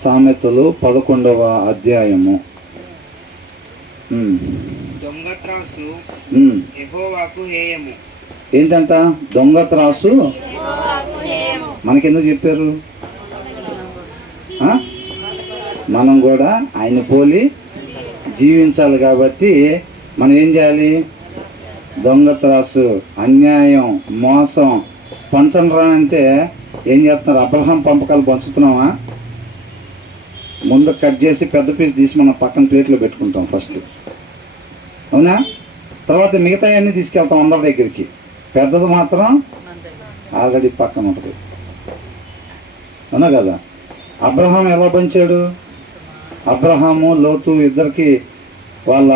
సామెతలు 11వ అధ్యాయము. దొంగ త్రాసు ఉమ్. యెహోవాకు హేయము. ఏంటంట? దొంగ త్రాసు మనకెందుకు చెప్పారు? మనం కూడా ఆయన పోలి జీవించాలి కాబట్టి మనం ఏం చేయాలి? దొంగ త్రాసు, అన్యాయం, మోసం పంచంరా అంటే ఏం చేస్తున్నారు? అబ్రహాం పంపకాలు పంచుతున్నామా? ముందు కట్ చేసి పెద్ద పీస్ తీసి మనం పక్కన ప్లేట్లో పెట్టుకుంటాం ఫస్ట్, అవునా? తర్వాత మిగతా అన్నీ తీసుకెళ్తాం అందరి దగ్గరికి. పెద్దది మాత్రం ఆల్రెడీ పక్కన ఉంటుంది, అవునా కదా? అబ్రహాం ఎలా పంచాడు? అబ్రహాము లోతు ఇద్దరికి వాళ్ళ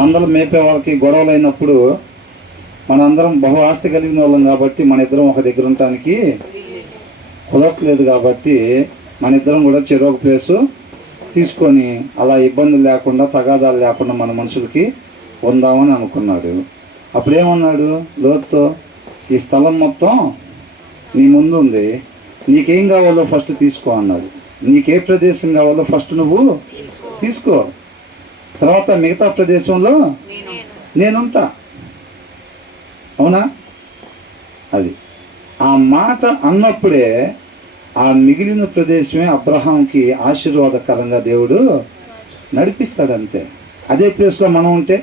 మందలు మేపే వాళ్ళకి గొడవలు అయినప్పుడు మనందరం బహు ఆస్తి కలిగిన వాళ్ళం కాబట్టి మన ఇద్దరం ఒక దగ్గర ఉండటానికి కుదరట్లేదు కాబట్టి మన ఇద్దరం కూడా చెరొక ప్లేసు తీసుకొని అలా ఇబ్బందులు లేకుండా తగాదాలు లేకుండా మన మనుషులకి ఉందామని అనుకున్నాడు. అప్పుడు ఏమన్నాడు లోతుతో? ఈ స్థలం మొత్తం నీ ముందు ఉంది, నీకేం కావాలో ఫస్ట్ తీసుకో అన్నాడు. నీకే ప్రదేశం కావాలో ఫస్ట్ నువ్వు తీసుకో, తర్వాత మిగతా ప్రదేశంలో నేనుంటా, అవునా? అది ఆ మాట అన్నప్పుడే ఆ మిగిలిన ప్రదేశమే అబ్రహాంకి ఆశీర్వాదకరంగా దేవుడు నడిపిస్తాడంతే. అదే ప్లేస్లో మనం ఉంటే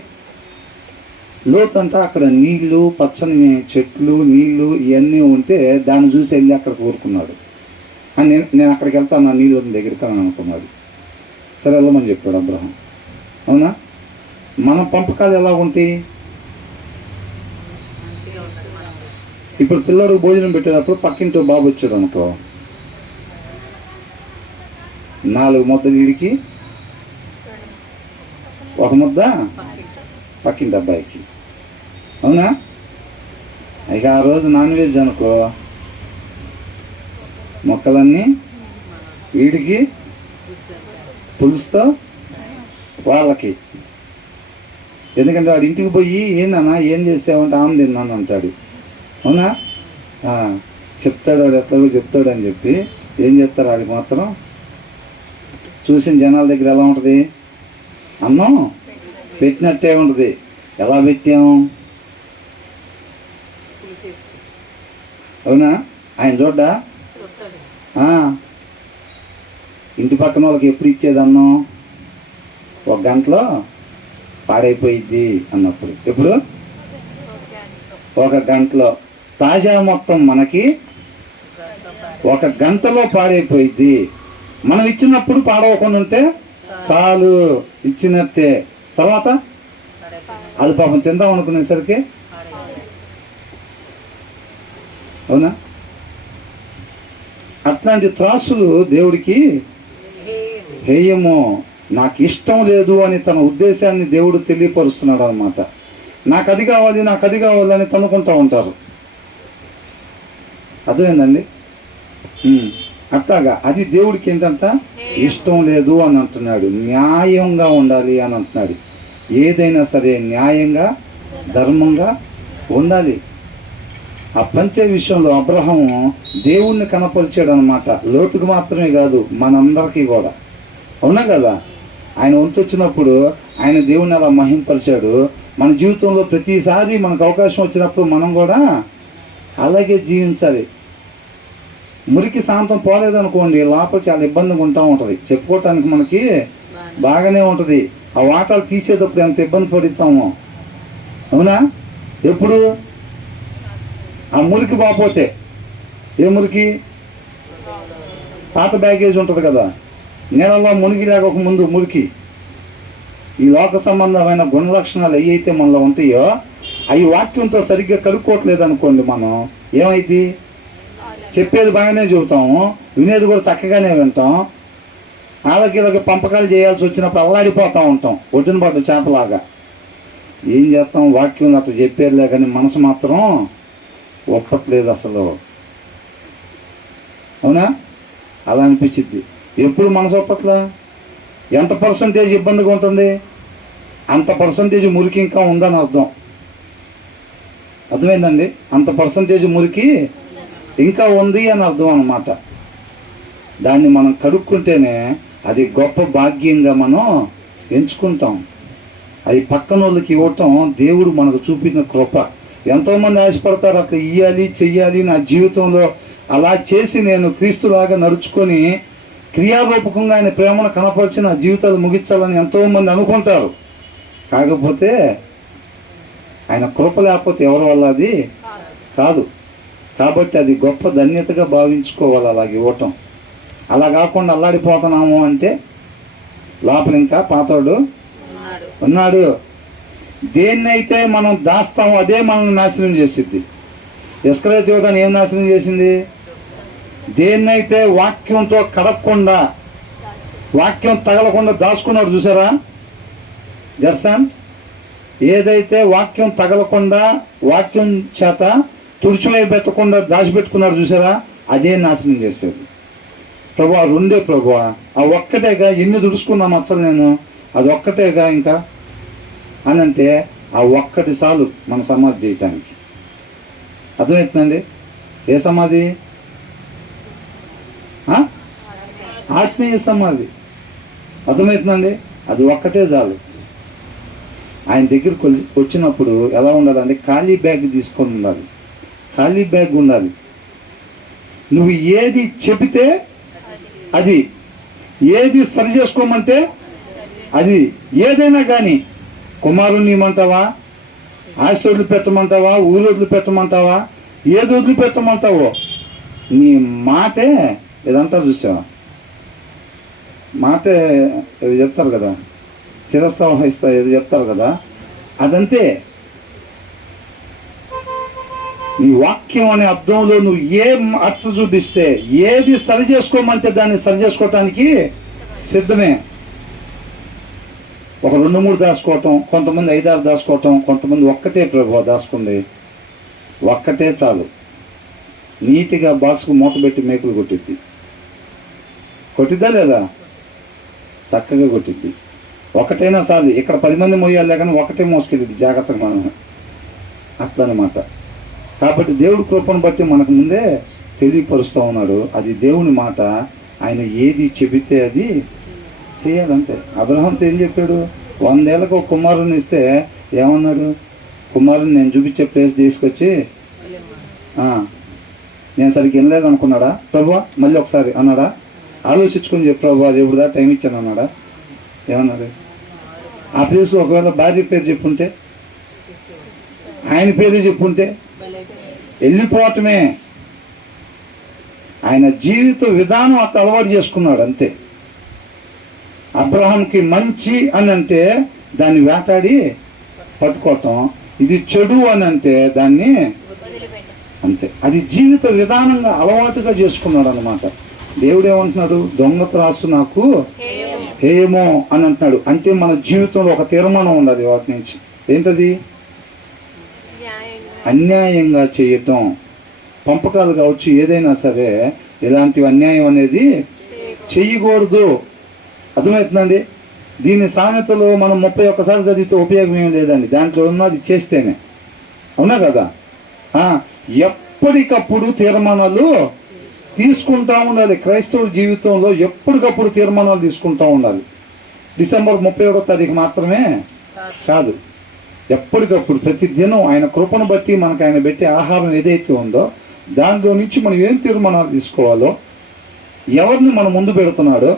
లోతు అంతా అక్కడ నీళ్లు, పచ్చని చెట్లు, నీళ్లు ఇవన్నీ ఉంటే దాన్ని చూసి వెళ్ళి అక్కడ కోరుకున్నాడు. నేను అక్కడికి వెళ్తాను, నా నీళ్ళు దగ్గరికి అని అనుకున్నాడు. సరే వెళ్ళమని చెప్పాడు అబ్రహాం, అవునా? మన పంపకాలు ఎలా ఉంటాయి? ఇప్పుడు పిల్లడికి భోజనం పెట్టేటప్పుడు పక్కింటి బాబు వచ్చాడు అనుకో, 4 ముద్దలు వీడికి, 1 ముద్ద పక్కింటి అబ్బాయికి, అవునా? ఇక ఆ రోజు నాన్ వెజ్ అనుకో, మొక్కలన్నీ వీడికి, పులుసుతో వాళ్ళకి. ఎందుకంటే వాడి ఇంటికి పోయి ఏందన్నా ఏం చేసావంటే ఆమె తిన్నాను అంటాడు, అవునా? చెప్తాడు వాడు, ఎట్లా చెప్తాడు అని చెప్పి ఏం చెప్తారు వాడికి మాత్రం. చూసిన జనాల దగ్గర ఎలా ఉంటుంది? అన్నం పెట్టినట్టే ఉంటుంది. ఎలా పెట్టాము, అవునా? ఆయన చూడ్డా? ఇంటి పక్కన వాళ్ళకి ఎప్పుడు ఇచ్చేది అన్నం? 1 గంటలో పాడైపోయిద్ది అన్నప్పుడు. ఎప్పుడు? 1 గంటలో. తాజా మొత్తం మనకి 1 గంటలో పాడైపోయిద్ది. మనం ఇచ్చినప్పుడు పాడవకుండా ఉంటే చాలు, ఇచ్చినట్టే. తర్వాత అది పాపం తిందాం అనుకునేసరికి, అవునా? అట్లాంటి త్రాసులు దేవుడికి హేయము. నాకు ఇష్టం లేదు అని తన ఉద్దేశాన్ని దేవుడు తెలియపరుస్తున్నాడు అన్నమాట. నాకు అది కావాలి, నాకు అది కావాలని తనుకుంటూ ఉంటారు. అర్థమైందండి? అట్లాగా అది దేవుడికి ఏంటంట ఇష్టం లేదు అని అంటున్నాడు. న్యాయంగా ఉండాలి అని అంటున్నాడు. ఏదైనా సరే న్యాయంగా, ధర్మంగా ఉండాలి. ఆ పంచే విషయంలో అబ్రహాము దేవుణ్ణి కనపరిచాడు అనమాట. లోతుకు మాత్రమే కాదు, మనందరికీ కూడా, అవునా కదా? ఆయన వంతు వచ్చినప్పుడు ఆయన దేవుణ్ణి అలా మహింపరిచాడు. మన జీవితంలో ప్రతిసారి మనకు అవకాశం వచ్చినప్పుడు మనం కూడా అలాగే జీవించాలి. మురికి శాంతం పోలేదనుకోండి, లోపల చాలా ఇబ్బందిగా ఉంటా ఉంటుంది. చెప్పుకోవటానికి మనకి బాగానే ఉంటుంది. ఆ వాటాలు తీసేటప్పుడు ఎంత ఇబ్బంది పడుతామో, అవునా? ఎప్పుడు ఆ మురికి బాపోతే, ఏ మురికి? పాత బ్యాగేజ్ ఉంటుంది కదా, నీళ్ళలో మునిగి లేక ముందు మురికి. ఈ లోక సంబంధమైన గుణలక్షణాలు అవి అయితే మనలో ఉంటాయో అవి వాక్యంతో సరిగ్గా కలుపుకోవట్లేదు అనుకోండి, మనం ఏమైంది? చెప్పేది బాగానే చెబుతాము, వినేది కూడా చక్కగానే వింటాం. వాళ్ళకి పంపకాలు చేయాల్సి వచ్చినప్పుడు అల్లాడిపోతూ ఉంటాం, ఒడ్డున పడ్డ చేపలాగా. ఏం చేస్తాం? వాక్యం అట్లా చెప్పేదిలే కానీ మనసు మాత్రం ఒప్పట్లేదు అసలు, అవునా? అలా అనిపించింది. ఎప్పుడు మనసు ఒప్పట్లా? ఎంత పర్సంటేజ్ ఇబ్బందిగా ఉంటుంది, అంత పర్సంటేజ్ మురికి ఇంకా ఉందని అర్థం. అర్థమైందండి? అంత పర్సంటేజ్ మురికి ఇంకా ఉంది అని అర్థం అన్నమాట. దాన్ని మనం కడుక్కుంటేనే అది గొప్ప భాగ్యంగా మనం ఎంచుకుంటాం. అది పక్కన వాళ్ళకి ఇవ్వటం దేవుడు మనకు చూపిన కృప. ఎంతోమంది ఆశపడతారు అట్లా ఇయ్యాలి చెయ్యాలి నా జీవితంలో, అలా చేసి నేను క్రీస్తులాగా నడుచుకొని క్రియారూపకంగా ఆయన ప్రేమను కనపరిచి నా జీవితాలు ముగించాలని ఎంతోమంది అనుకుంటారు. కాకపోతే ఆయన కృప లేకపోతే ఎవరి వల్ల అది కాదు. కాబట్టి అది గొప్ప ధన్యతగా భావించుకోవాలి అలాగ ఇవ్వటం. అలా కాకుండా అల్లాడిపోతున్నాము అంటే లోపల ఇంకా పాతోడు ఉన్నాడు. దేన్నైతే మనం దాస్తామో అదే మనల్ని నాశనం చేసిద్ది. ఇస్కరియోతు యోధాను ఏం నాశనం చేసింది? దేన్నైతే వాక్యంతో కడగకుండా, వాక్యం తగలకుండా దాచుకున్నాడు చూసారా జర్సన్? ఏదైతే వాక్యం తగలకుండా, వాక్యం చేత తుడిచివై పెట్టకుండా దాచిపెట్టుకున్నాడు చూసారా, అదే నాశనం చేసేది. ప్రభువా రెండే ప్రభువా, ఆ ఒక్కటేగా ఎన్ని దుడుచుకున్నాను అసలు నేను, అది ఒక్కటేగా ఇంకా అని అంటే ఆ ఒక్కటి చాలు మన సమాధి చేయటానికి. అర్థమవుతుందండి? ఏ సమాధి? ఆత్మీయ సమాధి. అర్థమవుతుందండి? అది ఒక్కటే చాలు. ఆయన దగ్గరికి వచ్చినప్పుడు ఎలా ఉండాలంటే ఖాళీ బ్యాగ్ తీసుకొని ఉండాలి. ఖాళీ బ్యాగ్ ఉండాలి. నువ్వు ఏది చెబితే అది, ఏది సరి చేసుకోమంటే అది, ఏదైనా కానీ కుమారుని ఇమ్మంటావా, ఆస్తి వదిలిపెట్టమంటావా, ఊరు వదిలిపెట్టమంటావా, ఏది వదిలిపెట్టమంటావో నీ మాటే ఇదంతా చూసావా? మాటే ఇది చెప్తారు కదా, శిరస్థ వహిస్తా ఇది చెప్తారు కదా, అదంతే. నీ వాక్యం అనే అర్థంలో నువ్వు ఏం అర్థ చూపిస్తే, ఏది సరి చేసుకోమంటే దాన్ని సరి చేసుకోవటానికి సిద్ధమే. ఒక 2-3 దాచుకోవటం, కొంతమంది 5-6 దాచుకోవటం, కొంతమంది ఒక్కటే ప్రభు దాచుకుంది, ఒక్కటే చాలు. నీట్గా బాక్స్కు మూత పెట్టి మేకులు కొట్టిద్ది. కొట్టిద్దా లేదా? చక్కగా కొట్టిద్ది. ఒకటైనా చాలు. ఇక్కడ 10 మంది మోయాలి కానీ ఒకటే మోసుకెళ్ళిద్ది జాగ్రత్తగా మనం. అట్లా అనమాట. కాబట్టి దేవుడి కృపను బట్టి మనకు ముందే తెలియపరుస్తూ ఉన్నాడు. అది దేవుని మాట. ఆయన ఏది చెబితే అది చేయాలంతే. అబ్రహాంతో ఏం చెప్పాడు? 100 ఏళ్ళకు ఒక కుమారుని ఇస్తే ఏమన్నాడు? కుమారుని నేను చూపించే ప్లేస్ తీసుకొచ్చి, నేను సరిగ్గా వినలేదు అనుకున్నాడా? ప్రభువా మళ్ళీ ఒకసారి అన్నాడా? ఆలోచించుకొని చెప్పు ప్రభువా దేవుడుదా టైం ఇచ్చాను అన్నాడా? ఏమన్నాడు? ఆ ప్లేస్లో ఒకవేళ భార్య పేరు చెప్పుంటే, ఆయన పేరు చెప్పుంటే వెళ్ళిపోవటమే. ఆయన జీవిత విధానం అట్లా అలవాటు చేసుకున్నాడు అంతే. అబ్రహాంకి మంచి అని అంటే దాన్ని వేటాడి పట్టుకోవటం, ఇది చెడు అని అంటే దాన్ని అంతే. అది జీవిత విధానంగా అలవాటుగా చేసుకున్నాడు అన్నమాట. దేవుడు ఏమంటున్నాడు? దొంగ త్రాసు నాకు హేయమో అని అంటున్నాడు. అంటే మన జీవితంలో ఒక తీర్మానం ఉండాలి వాటి నుంచి. ఏంటది? అన్యాయంగా చేయటం. పంపకాలు కావచ్చు, ఏదైనా సరే ఇలాంటివి అన్యాయం అనేది చెయ్యకూడదు. అర్థమవుతుందండి? దీని సామెతలో మనం 31 సార్లు చదివితే ఉపయోగం ఏమి లేదండి. దాంట్లో ఉన్నది చేస్తేనే, అవునా కదా? ఎప్పటికప్పుడు తీర్మానాలు తీసుకుంటూ ఉండాలి. క్రైస్తవ జీవితంలో ఎప్పటికప్పుడు తీర్మానాలు తీసుకుంటూ ఉండాలి. డిసెంబర్ 31వ తారీఖు మాత్రమే కాదు, ఎప్పటికప్పుడు ప్రతి దినం ఆయన కృపను బట్టి మనకు ఆయన పెట్టే ఆహారం ఏదైతే ఉందో దాంట్లో నుంచి మనం ఏం తీర్మానాలు తీసుకోవాలో, ఎవరిని మనం ముందు పెడుతున్నాడో,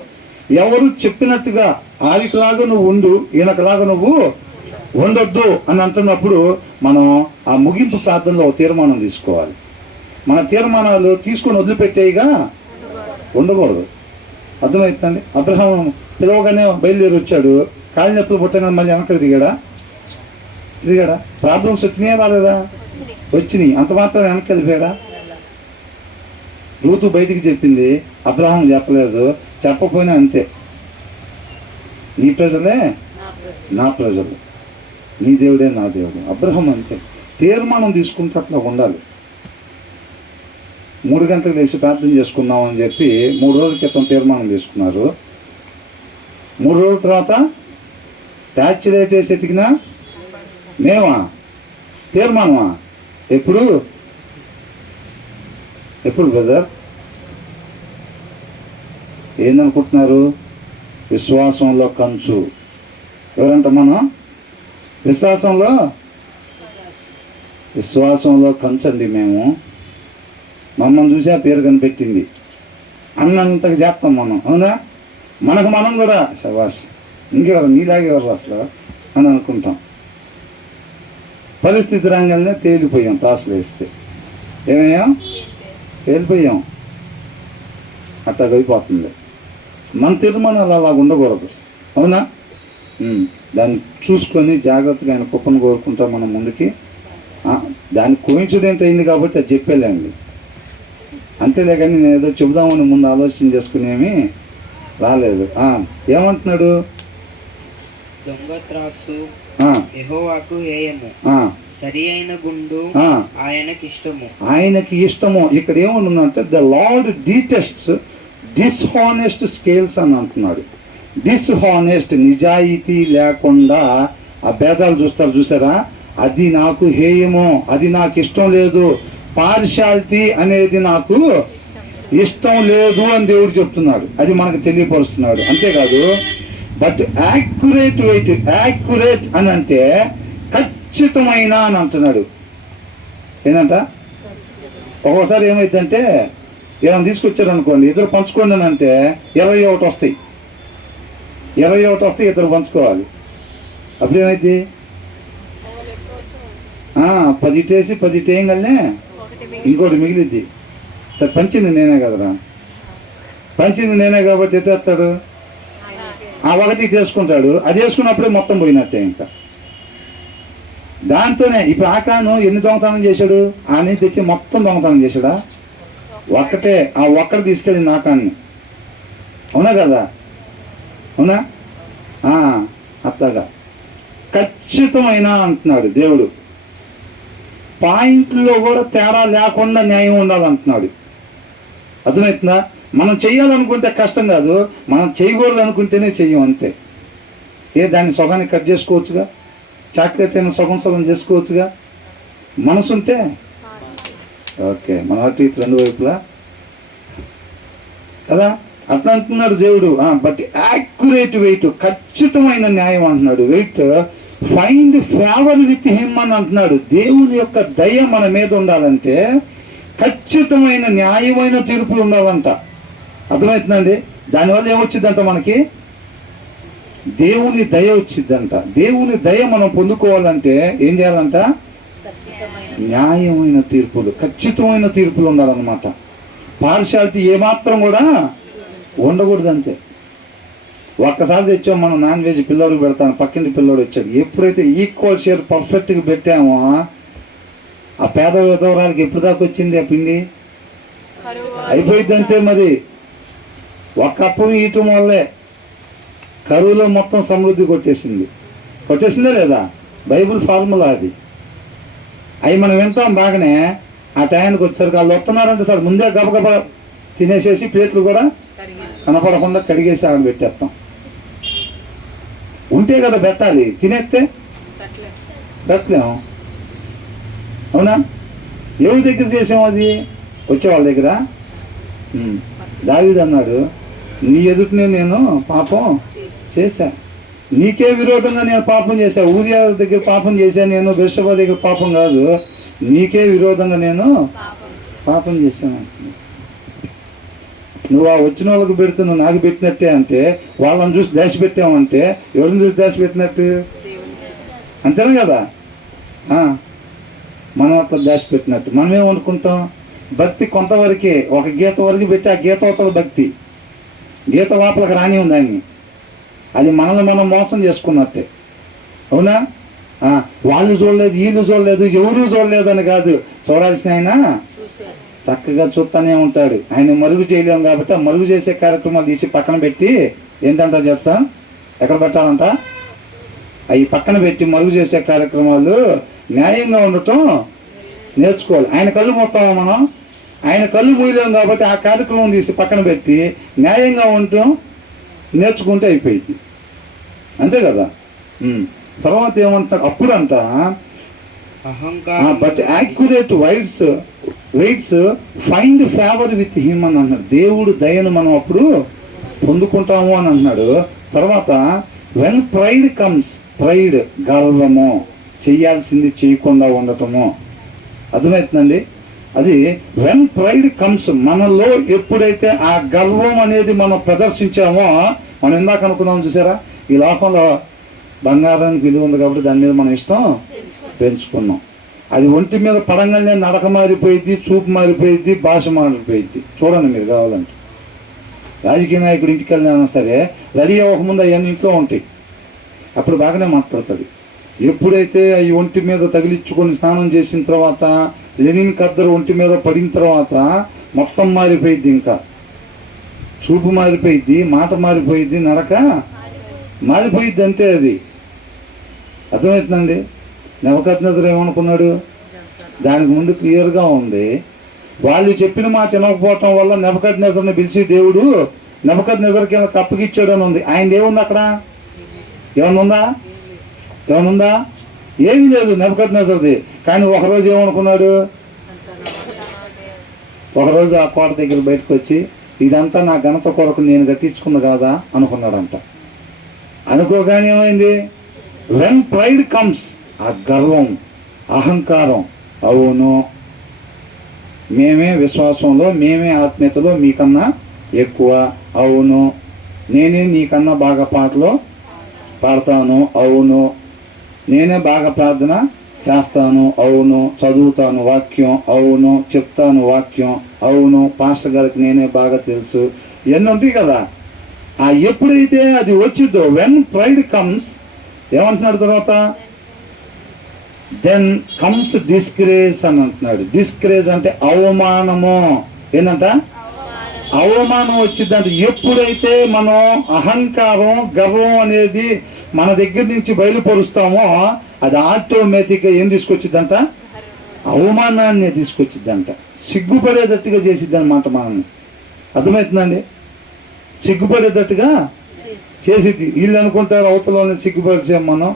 ఎవరు చెప్పినట్టుగా ఆవికలాగా నువ్వు ఉండు, ఈయనకలాగా నువ్వు ఉండొద్దు అని అంటున్నప్పుడు మనం ఆ ముగింపు ప్రార్థనలో తీర్మానం తీసుకోవాలి. మన తీర్మానాలు తీసుకొని వదిలిపెట్టేయిగా ఉండకూడదు. అర్థమవుతుందండి? అబ్రహాం పిలవగానే బయలుదేరి వచ్చాడు, కాలి నొప్పులు పుట్టగానే మళ్ళీ వెనక తిరిగాడా? ప్రాబ్లమ్స్ వచ్చినాయా రాలేదా? వచ్చినాయి. అంత మాత్రం వెనక్కి వెళ్ళిపోయాడా? రూతు బయటికి చెప్పింది, అబ్రహాం చెప్పలేదు. చెప్పపోయినా అంతే. నీ ప్రజలే నా ప్రజలు, నీ దేవుడే నా దేవుడు. అబ్రహాం అంతే. తీర్మానం తీసుకుంటే అట్లా ఉండాలి. 3 గంటలకు లేచి ప్రార్థన చేసుకుందాం అని చెప్పి 3 రోజుల క్రితం తీర్మానం తీసుకున్నారు. 3 రోజుల తర్వాత ట్యాక్సీ లైట్ వేసి ఎతికినా మేమా? తీర్మానమా? ఎప్పుడు బ్రదర్? ఏందనుకుంటున్నారు? విశ్వాసంలో కంచు. ఎవరంట మనం? విశ్వాసంలో కంచండి మేము. మమ్మల్ని చూసి ఆ పేరు కనిపెట్టింది అన్నంతగా చేస్తాం మనం, అవునా? మనకు మనం కూడా శబాష్, ఇంకెవరు నీలాగెవరు అసలు అని అనుకుంటాం. పరిస్థితి రంగంలో తేలిపోయాం. తాసులు వేస్తే ఏమయ్యాం? తేలిపోయాం. అట్లా అయిపోతుంది. మన తీర్మానాలు అలా ఉండకూడదు, అవునా? దాన్ని చూసుకొని జాగ్రత్తగా ఆయన కుప్పను కోరుకుంటాం మనం ముందుకి. దాని కోయిన్సిడెంట్ అయింది కాబట్టి అది చెప్పేలేండి, అంతేలే. కానీ నేను ఏదో చెబుదామని ముందు ఆలోచన చేసుకునేమి రాలేదు. ఏమంటున్నాడు? దొంగ త్రాసు యెహోవాకు హేయము, సరి అయిన గుండు ఆయనకి ఇష్టము. ఆయనకి ఇష్టము. ఇక్కడ ఏమనుందంటే ద లార్డ్ డిటెస్ట్స్ డిస్హానెస్ట్ స్కేల్స్ అని అంటున్నాడు. డిస్హానెస్ట్, నిజాయితీ లేకుండా ఆ భేదాలు చూసారా? అది నాకు హేయము, అది నాకు ఇష్టం లేదు. పార్షాలిటీ అనేది నాకు ఇష్టం లేదు అని దేవుడు చెప్తున్నాడు. అది మనకు తెలియపరుస్తున్నాడు. అంతేకాదు, బట్ యాక్యురేట్ అని అంటే ఖచ్చితమైన అని అంటున్నాడు. ఏంటంట? ఒక్కోసారి ఏమైందంటే ఏమైనా తీసుకొచ్చారు అనుకోండి, ఇద్దరు పంచుకోండి అని అంటే 21 వస్తాయి. 21 వస్తే ఇద్దరు పంచుకోవాలి. అప్పుడు ఏమైంది? 10 ఇటేసి 10 ఇటేయంగానే ఇంకోటి మిగిలిద్ది. సరే, పంచింది నేనే కదరా, పంచింది నేనే కాబట్టి ఎట్టేస్తాడు? ఆ ఒకటి చేసుకుంటాడు. అది వేసుకున్నప్పుడే మొత్తం పోయినట్టే. ఇంకా దాంతోనే ఇప్పుడు ఆకాను ఎన్ని దొంగతనం చేశాడు? ఆని తెచ్చి మొత్తం దొంగతనం చేశాడా? ఒక్కటే, ఆ ఒక్కటి తీసుకెళ్ళింది ఆకాన్ని, అవునా కదా? అవునా? అట్లాగా ఖచ్చితమైన అంటున్నాడు దేవుడు. పాయింట్లో కూడా తేడా లేకుండా న్యాయం ఉండాలంటున్నాడు. అర్థమవుతుందా? మనం చెయ్యాలనుకుంటే కష్టం కాదు, మనం చేయకూడదు అనుకుంటేనే చెయ్యం, అంతే. దాన్ని సగానికి కట్ చేసుకోవచ్చుగా, చాక్లెట్ అయినా సగం చేసుకోవచ్చుగా, మనసుంటే. ఓకే, మన అటు ఇటు రెండు వైపులా కదా. అట్లా అంటున్నాడు దేవుడు. బట్ యాక్యురేట్ వెయిట్, ఖచ్చితమైన న్యాయం అంటున్నాడు. Wait find favour with him అని అంటున్నాడు. దేవుని యొక్క దయ మన మీద ఉండాలంటే ఖచ్చితమైన న్యాయమైన తీర్పులు ఉండాలంట. అర్థమవుతుందండి? దానివల్ల ఏమొచ్చిందంట? మనకి దేవుని దయ వచ్చిందంట. దేవుని దయ మనం పొందుకోవాలంటే ఏం చేయాలంట? న్యాయమైన తీర్పులు, ఖచ్చితమైన తీర్పులు ఉండాలన్నమాట. పార్షాలిటీ ఏమాత్రం కూడా ఉండకూడదు, అంతే. ఒక్కసారి తెచ్చాము మనం నాన్ వెజ్, పిల్లోడికి పెడతాను, పక్కింటి పిల్లోడు వచ్చాడు. ఎప్పుడైతే ఈక్వల్ షేర్ పర్ఫెక్ట్గా పెట్టామో ఆ పేద విధవరాలకి ఎప్పుడు దాకా వచ్చింది ఆ పిండి? అయిపోయింది, అంతే. మరి ఒక్క అప్పం ఇయటం వల్లే కరువులో మొత్తం సమృద్ధి కొట్టేసిందా లేదా? బైబుల్ ఫార్ములా అది. అవి మనం వింటాం బాగానే. ఆ టయానికి వచ్చేసరికి వాళ్ళు వస్తున్నారంటే సార్ ముందే గబగబా తినేసేసి ప్లేట్లు కూడా కనపడకుండా కడిగేసి ఆడ పెట్టేస్తాం. ఉంటే కదా పెట్టాలి, తినేస్తే పెట్టలేము, అవునా? ఎవరి దగ్గర చేసాము అది? వచ్చే వాళ్ళ దగ్గర. దావీదు అన్నాడు, నీ ఎదుటినే నేను పాపం చేశా, నీకే విరోధంగా నేను పాపం చేశా. ఊరియా దగ్గర పాపం చేశా నేను, బెర్షెబా దగ్గర పాపం కాదు, నీకే విరోధంగా నేను పాపం చేశాను. నువ్వు ఆ వచ్చిన వాళ్ళకి పెడితే నువ్వు నాకు పెట్టినట్టే అంటే, వాళ్ళని చూసి దాచి పెట్టామంటే ఎవరిని చూసి దాచి పెట్టినట్టు? అంతేనా కదా? మనం అట్లా దాచి పెట్టినట్టు. మనం ఏమనుకుంటాం? భక్తి కొంతవరకే, ఒక గీత వరకు పెట్టి ఆ గీత అవతల భక్తి, గీత లోపలికి రాని ఉందాన్ని. అది మనల్ని మనం మోసం చేసుకున్నట్టే, అవునా? వాళ్ళు చూడలేదు, వీళ్ళు చూడలేదు, ఎవరు చూడలేదు అని కాదు, చూడాల్సిన ఆయన చక్కగా చూస్తానే ఉంటాడు. ఆయన మరుగు చేయలేము కాబట్టి ఆ మరుగు చేసే కార్యక్రమాలు తీసి పక్కన పెట్టి ఏంటంట చేస్తా, ఎక్కడ పెట్టాలంట? అవి పక్కన పెట్టి మరుగు చేసే కార్యక్రమాలు న్యాయంగా ఉండటం నేర్చుకోవాలి. ఆయన కళ్ళు మొత్తం మనం, ఆయన కళ్ళు మూయలేము కాబట్టి ఆ కార్యక్రమం తీసి పక్కన పెట్టి న్యాయంగా ఉండటం నేర్చుకుంటే అయిపోయింది, అంతే కదా. తర్వాత ఏమంటారు? అప్పుడంట but accurate weights find favour with him అని అన్నారు. దేవుడు దయను మనం అప్పుడు పొందుకుంటాము అని అంటున్నాడు. తర్వాత వెన్ ప్రైడ్ కమ్స్, ప్రైడ్ గర్వము, చేయాల్సింది చేయకుండా ఉండటము. అర్థమవుతుందండి? అది వెన్ ప్రైడ్ కమ్స్, మనలో ఎప్పుడైతే ఆ గర్వం అనేది మనం ప్రదర్శించామో, మనం ఇందాక అనుకున్నాం చూసారా, ఈ లోకంలో బంగారానికి విలువ ఉంది కాబట్టి దాని మీద మనం ఇష్టం పెంచుకున్నాం. అది ఒంటి మీద పడంగానే నడక మారిపోయింది, చూపు మారిపోయింది, భాష మారిపోయింది. చూడండి మీరు కావాలంటే. రాజకీయ నాయకుడు ఇంటికి వెళ్ళినా సరే రెడీ అవ్వకముందు అవన్నీ ఇంట్లో ఉంటాయి, అప్పుడు బాగానే మాట్లాడుతుంది. ఎప్పుడైతే ఈ ఒంటి మీద తగిలించుకొని స్నానం చేసిన తర్వాత, లెనిన్ కద్దరు ఒంటి మీద పడిన తర్వాత మొత్తం మారిపోయింది. ఇంకా చూపు మారిపోయింది, మాట మారిపోయింది, నడక మారిపోయింది, అంతే. అది అర్థమవుతుందండి? నెబుకద్నెజరు ఏమనుకున్నాడు? దానికి ముందు క్లియర్గా ఉంది. వాళ్ళు చెప్పిన మాట వినకపోవటం వల్ల నెబుకద్నెజరుని పిలిచి దేవుడు నెబుకద్నెజరుకి కప్పగిచ్చాడు అని ఉంది. ఆయన ఏముంది అక్కడ? ఏమనుందా? ఏమీ లేదు నెబుకద్నెజరుది. కానీ ఒకరోజు ఏమనుకున్నాడు? ఒకరోజు ఆ కోట దగ్గర బయటకు వచ్చి, ఇదంతా నా ఘనత కొరకు నేను కట్టించుకుంది కాదా అనుకున్నాడంట. అనుకోగానే ఏమైంది? వెన్ ప్రైడ్ కమ్స్, ఆ గర్వం, అహంకారం, అవును మేమే విశ్వాసంలో, మేమే ఆత్మీయతలో మీకన్నా ఎక్కువ, అవును నేనే నీకన్నా బాగా పాటలు పాడతాను, అవును నేనే బాగా ప్రార్థన చేస్తాను, అవును చదువుతాను వాక్యం, అవును చెప్తాను వాక్యం, అవును పాస్టర్ గారికి నేనే బాగా తెలుసు, ఇవన్నీ ఉంటాయి కదా. ఆ ఎప్పుడైతే అది వచ్చిందో, వెన్ ప్రైడ్ కమ్స్, ఏమంటున్నాడు తర్వాత? దెన్ కమ్స్ డిస్గ్రేస్ అని అంటున్నాడు. డిస్గ్రేస్ అంటే అవమానము. ఏంటంట? అవమానం వచ్చిందంటే ఎప్పుడైతే మనం అహంకారం, గర్వం అనేది మన దగ్గర నుంచి బయలుపరుస్తామో, అది ఆటోమేటిక్గా ఏం తీసుకొచ్చిద్దంట? అవమానాన్ని తీసుకొచ్చిద్దంట. సిగ్గుపడేటట్టుగా చేసిద్ది అనమాట మనల్ని. అర్థమవుతుందండి? సిగ్గుపడేటట్టుగా చేసిద్ది. వీళ్ళు అనుకుంటారు అవతలని సిగ్గుపరిచాం మనం.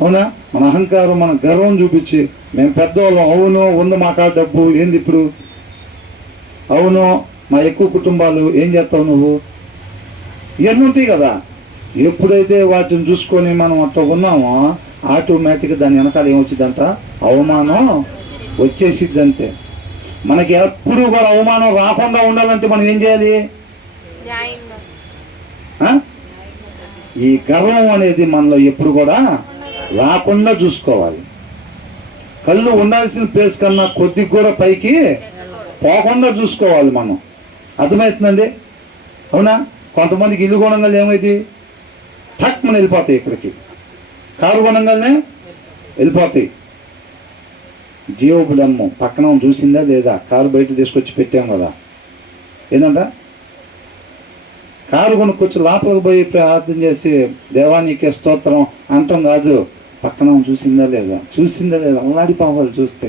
అవునా? మన అహంకారం, మన గర్వం చూపించి మేము పెద్దవాళ్ళం, అవును ఉంది మా కాడ డబ్బు, ఏంది ఇప్పుడు, అవును మా ఎక్కువ కుటుంబాలు, ఏం చేస్తావు నువ్వు, ఇవన్నీ ఉంటాయి కదా. ఎప్పుడైతే వాటిని చూసుకొని మనం అట్లా ఉన్నామో, ఆటోమేటిక్గా దాని వెనకాల ఏమొచ్చిందంట? అవమానం వచ్చేసిద్ది, అంతే. మనకి ఎప్పుడు కూడా అవమానం రాకుండా ఉండాలంటే మనం ఏం చేయాలి? ఈ గర్వం అనేది మనలో ఎప్పుడు కూడా రాకుండా చూసుకోవాలి. కళ్ళు ఉండాల్సిన ప్లేస్ కన్నా కొద్దిగా కూడా పైకి పోకుండా చూసుకోవాలి మనం. అర్థమవుతుందండి? అవునా? కొంతమందికి ఇల్లు కొనంగానే ఏమైంది? టక్ మనం వెళ్ళిపోతాయి ఇక్కడికి, కారు కొనంగానే వెళ్ళిపోతాయి. జీవబుడమ్ము పక్కన చూసిందా లేదా? కారు బయట తీసుకొచ్చి పెట్టాం కదా. ఏంటంట? కారు కొనుక్కొచ్చి లోపలికి పోయి ప్రార్థన చేసి దేవానికి స్తోత్రం అంటాం కాదు, పక్కన చూసిందా లేదా, అల్లాడిపోవాలి చూస్తే.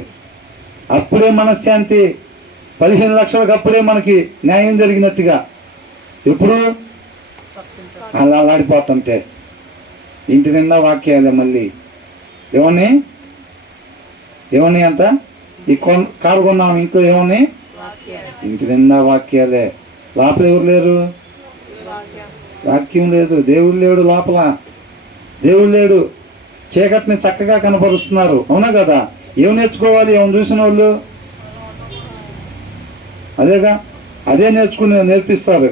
అప్పుడే మనశ్శాంతి. 15 లక్షలకు అప్పుడే మనకి న్యాయం జరిగినట్టుగా. ఎప్పుడు అలా అల్లాడిపోతుంటే ఇంటి నిండా వాక్యాలే. మళ్ళీ ఏమని అంట? ఈ కారు కొన్నాం, ఇంట్లో ఏమని? ఇంటి నిండా వాక్యాలే. లోపల ఎవరు లేరు? వాక్యం లేదు, దేవుడు లేడు లోపల. దేవుడు లేడు. చీకటిని చక్కగా కనపరుస్తున్నారు. అవునా కదా? ఏం నేర్చుకోవాలి? ఏమైనా చూసిన వాళ్ళు అదేగా, అదే నేర్పిస్తారు.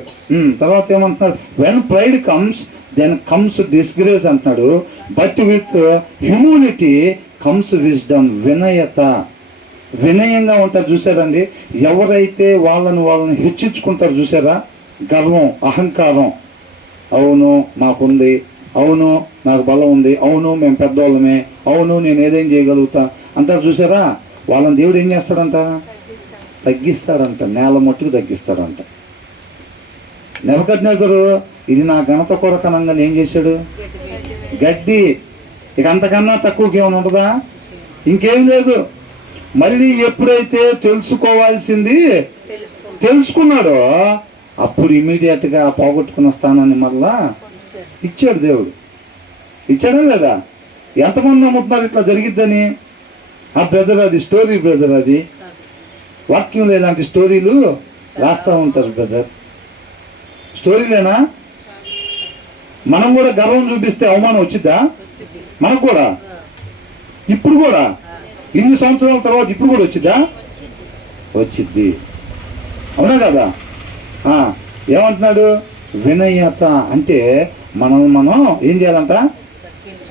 తర్వాత ఏమంటున్నాడు? When pride comes then comes disgrace అంటున్నాడు. But with humility comes wisdom. వినయత, వినయంగా ఉంటారు చూసారండి. ఎవరైతే వాళ్ళని హెచ్చించుకుంటారు చూసారా, గర్వం, అహంకారం, అవును మాకుంది, అవును నాకు బలం ఉంది, అవును మేము పెద్దవాళ్ళమే, అవును నేను ఏదైనా చేయగలుగుతా అంటారు చూసారా, వాళ్ళని దేవుడు ఏం చేస్తాడంట? తగ్గిస్తాడంట. నేల మట్టుకు తగ్గిస్తాడంట. నెబుకద్నెజరు ఇది నా ఘనత కొరకనంగా ఏం చేశాడు? గడ్డి. ఇక అంతకన్నా తక్కువకి ఏమైనా ఉంటుందా? ఇంకేం లేదు. మళ్ళీ ఎప్పుడైతే తెలుసుకోవాల్సింది తెలుసుకున్నాడో, అప్పుడు ఇమీడియట్గా పోగొట్టుకున్న స్థానాన్ని మళ్ళా ఇచ్చాడు దేవుడు. ఇచ్చాడా లేదా? ఎంతమంది నమ్ముతున్నారు ఇట్లా జరిగిద్దని? ఆ బ్రదర్, అది స్టోరీ బ్రదర్, అది వాక్యంలో ఇలాంటి స్టోరీలు రాస్తూ ఉంటారు బ్రదర్. స్టోరీలేనా? మనం కూడా గర్వం చూపిస్తే అవమానం వచ్చిద్దా మనకు కూడా? ఇప్పుడు కూడా ఇన్ని సంవత్సరాల తర్వాత ఇప్పుడు కూడా వచ్చిద్దా? వచ్చిద్ది. అవునా కదా? ఏమంటున్నాడు? వినయత అంటే మనల్ని మనం ఏం చేయాలంట?